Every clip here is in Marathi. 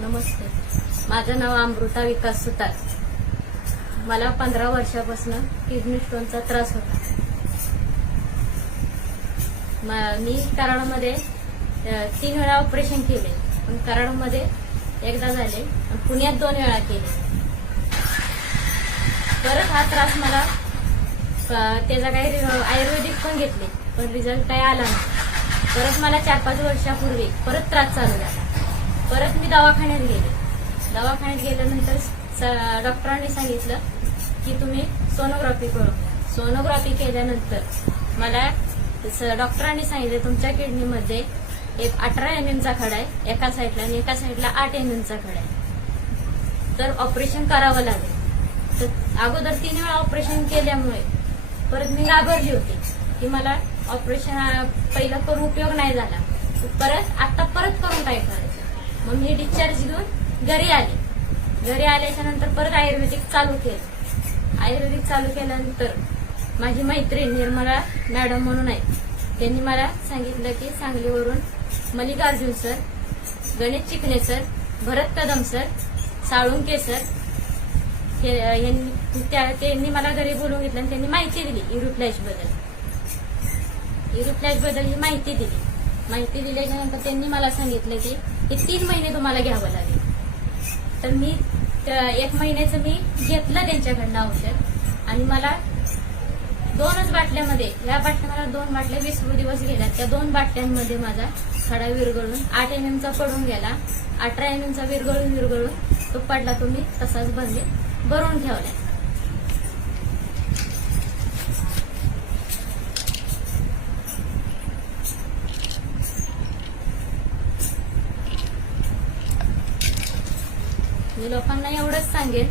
नमस्ते. माझं नाव अमृता विकास सुतार. मला 15 वर्षापासून किडनी स्टोनचा त्रास होता. मी कराडमध्ये 3 वेळा ऑपरेशन केले, पण कराडमध्ये एकदा झाले, पुण्यात 2 वेळा केले. परत हा त्रास मला त्याचा काही आयुर्वेदिक पण घेतले, पण रिझल्ट काही आला नाही. परत मला 4-5 वर्षापूर्वी परत त्रास चालू झाला. परत मी दवाखान्यात गेले. दवाखान्यात गेल्यानंतर डॉक्टरांनी सांगितलं की तुम्ही सोनोग्राफी करून घ्या. सोनोग्राफी केल्यानंतर मला डॉक्टरांनी सांगितलं तुमच्या किडनीमध्ये एक 18 mm चा खडा आहे एका साईडला आणि एका साईडला 8 mm चा खडा आहे, तर ऑपरेशन करावं लागेल. तर अगोदर 3 वेळा ऑपरेशन केल्यामुळे परत मी घाबरली होती की मला ऑपरेशन पहिलं करून उपयोग नाही झाला, आता परत करून काय करायचं. मग मी डिस्चार्ज घेऊन घरी आले. घरी आल्याच्या नंतर परत आयुर्वेदिक चालू केलं. आयुर्वेदिक चालू केल्यानंतर माझी मैत्रीण निर्मला मॅडम म्हणून आहे, त्यांनी मला सांगितलं की सांगलीवरून मल्लिकार्जुन सर, गणेश चिकणे सर, भरत कदम सर, साळुंके सर त्यांनी मला घरी बोलवून घेतलं आणि त्यांनी माहिती दिली युरोफ्लॅश बद्दल ही माहिती दिली. माहिती दिल्याच्यानंतर त्यांनी मला सांगितलं की हे 3 महिने तुम्हाला घ्यावं लागेल. तर मी 1 महिन्याचं मी घेतलं त्यांच्याकडनं औषध आणि मला 2च बाटल्यामध्ये, या बाटल्या मला 2 बाटल्या 20 दिवस गेल्या. त्या 2 बाटल्यांमध्ये माझा खडा विरघळून 8 mm चा पडून गेला. 18 mm चा विरघळून तो पडला. तो मी तसाच भरून ठेवलाय. मी लोकांना एवढंच सांगेन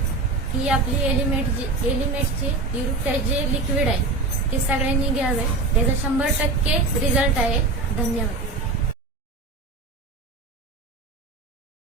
की आपली एलिमेंटची युरोफ्लॅश जे लिक्विड आहे ते सगळ्यांनी घ्यावे. त्याचा 100% रिझल्ट आहे. धन्यवाद.